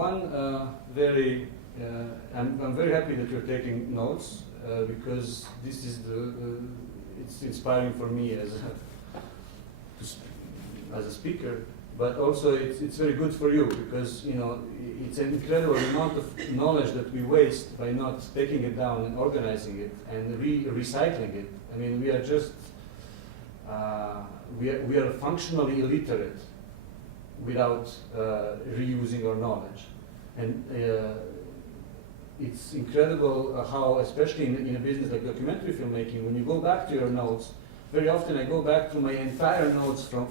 I'm very happy that you're taking notes because this is it's inspiring for me as a speaker, but also it's very good for you because it's an incredible amount of knowledge that we waste by not taking it down and organizing it and recycling it. I mean, we are just we are functionally illiterate without reusing our knowledge, and it's incredible how, especially in a business like documentary filmmaking, when you go back to your notes, very often I go back to my entire notes from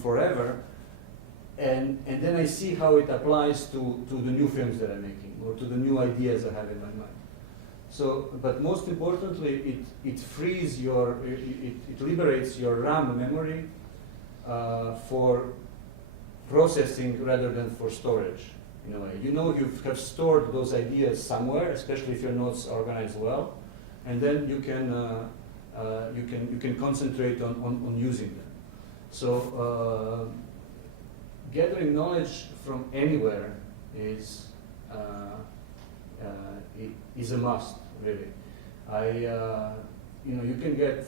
forever, and then I see how it applies to the new films that I'm making or to the new ideas I have in my mind. So, but most importantly, it frees it liberates your RAM memory for processing rather than for storage, in a way. You have stored those ideas somewhere, especially if your notes are organized well, and then you can concentrate on using them. So gathering knowledge from anywhere is a must, really. You can get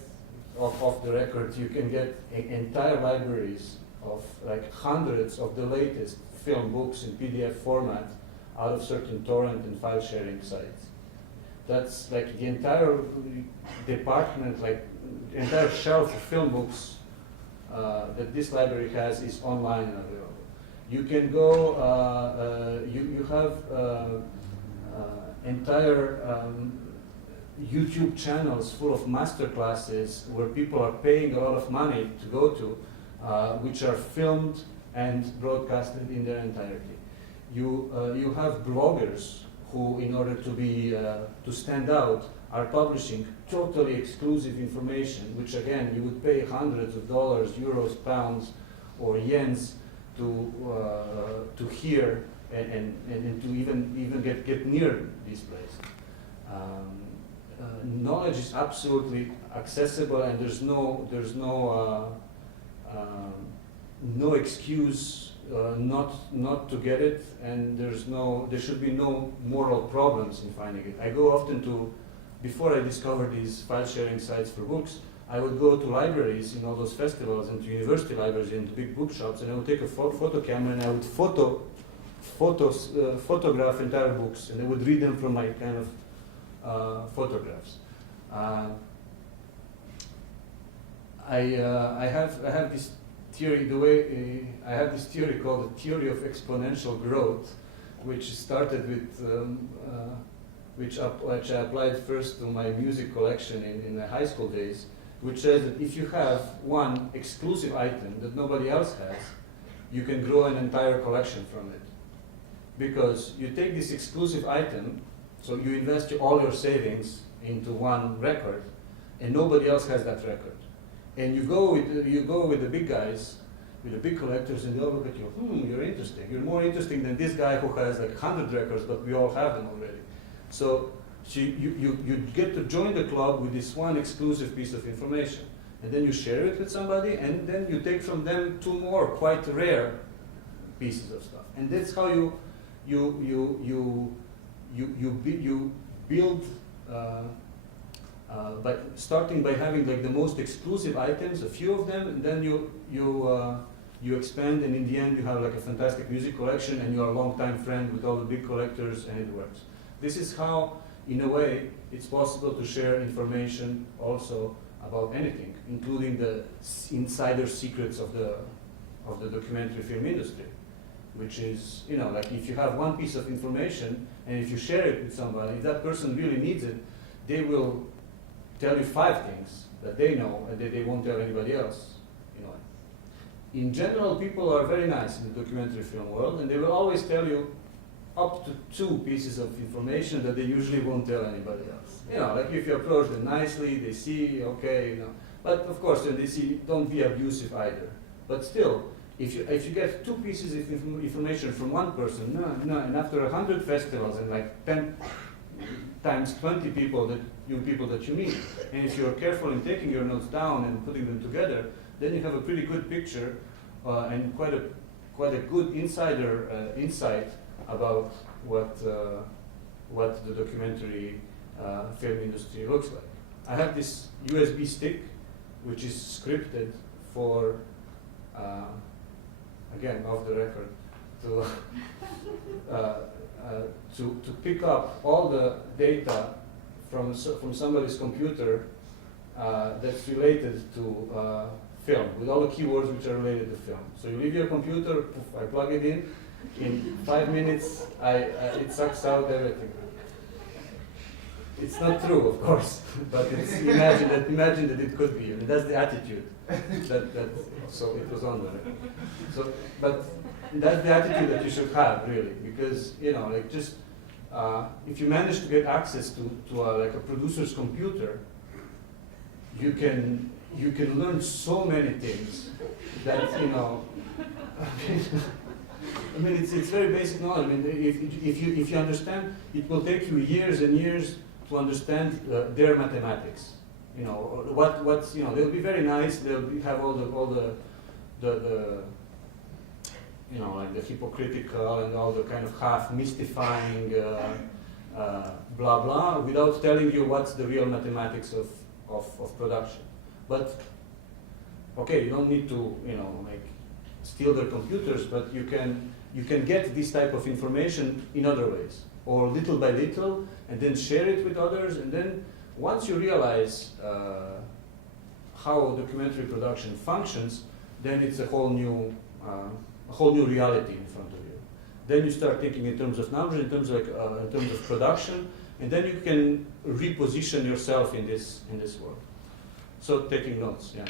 off the record. You can get entire libraries of like hundreds of the latest film books in PDF format out of certain torrent and file sharing sites. That's like the entire department, like the entire shelf of film books that this library has is online and available. You can go, you have entire YouTube channels full of masterclasses where people are paying a lot of money to go to, which are filmed and broadcasted in their entirety. You have bloggers who, in order to stand out, are publishing totally exclusive information, which again you would pay hundreds of dollars, euros, pounds, or yens to hear and to even get near these places. Knowledge is absolutely accessible, and there's no excuse not to get it, and there should be no moral problems in finding it. I go often to, before I discovered these file sharing sites for books, I would go to libraries in all those festivals and to university libraries and to big bookshops, and I would take a photo camera and I would photograph entire books, and I would read them from my kind of photographs. I have this theory. I have this theory called the theory of exponential growth, which started with which I applied first to my music collection in my high school days, which says that if you have one exclusive item that nobody else has, you can grow an entire collection from it. Because you take this exclusive item, so you invest all your savings into one record, and nobody else has that record. And you go with the big guys, with the big collectors, and they'll look at you, you're interesting. You're more interesting than this guy who has like 100 records, but we all have them already. So you get to join the club with this one exclusive piece of information. And then you share it with somebody, and then you take from them two more quite rare pieces of stuff. And that's how you build by starting by having like the most exclusive items, a few of them, and then you expand, and in the end you have like a fantastic music collection, and you are a long-time friend with all the big collectors, and it works. This is how, in a way, it's possible to share information also about anything, including the insider secrets of the documentary film industry, which is, like if you have one piece of information and if you share it with somebody, if that person really needs it, they will tell you 5 things that they know and that they won't tell anybody else. In general, people are very nice in the documentary film world, and they will always tell you up to 2 pieces of information that they usually won't tell anybody else. Like if you approach them nicely, they see, okay, But of course, then they see, don't be abusive either. But still, if you get 2 pieces of information from one person, and after 100 festivals and like 10 times 20 people that you meet, and if you're careful in taking your notes down and putting them together, then you have a pretty good picture and quite a good insider insight about what the documentary film industry looks like. I have this USB stick, which is scripted for, again, off the record, to pick up all the data from somebody's computer that's related to film, with all the keywords which are related to film. So you leave your computer, poof, I plug it in 5 minutes, it sucks out everything. It's not true, of course, but it's, imagine that it could be, and that's the attitude. So it was on there. So, but that's the attitude that you should have, really, because, you know, like just, if you manage to get access to like a producer's computer, you can learn so many things that, you know, I mean, it's very basic knowledge. I mean, if you understand, it will take you years and years to understand their mathematics. You know, what's, you know, they'll be very nice. They'll have all the you know, like the hypocritical and all the kind of half mystifying blah blah, without telling you what's the real mathematics of production. But okay, you don't need to, you know, like steal their computers, but you can get this type of information in other ways, or little by little, and then share it with others. And then once you realize how documentary production functions, then it's a whole new reality in front of you. Then you start thinking in terms of numbers, in terms of production, and then you can reposition yourself in this world. So taking notes, yeah.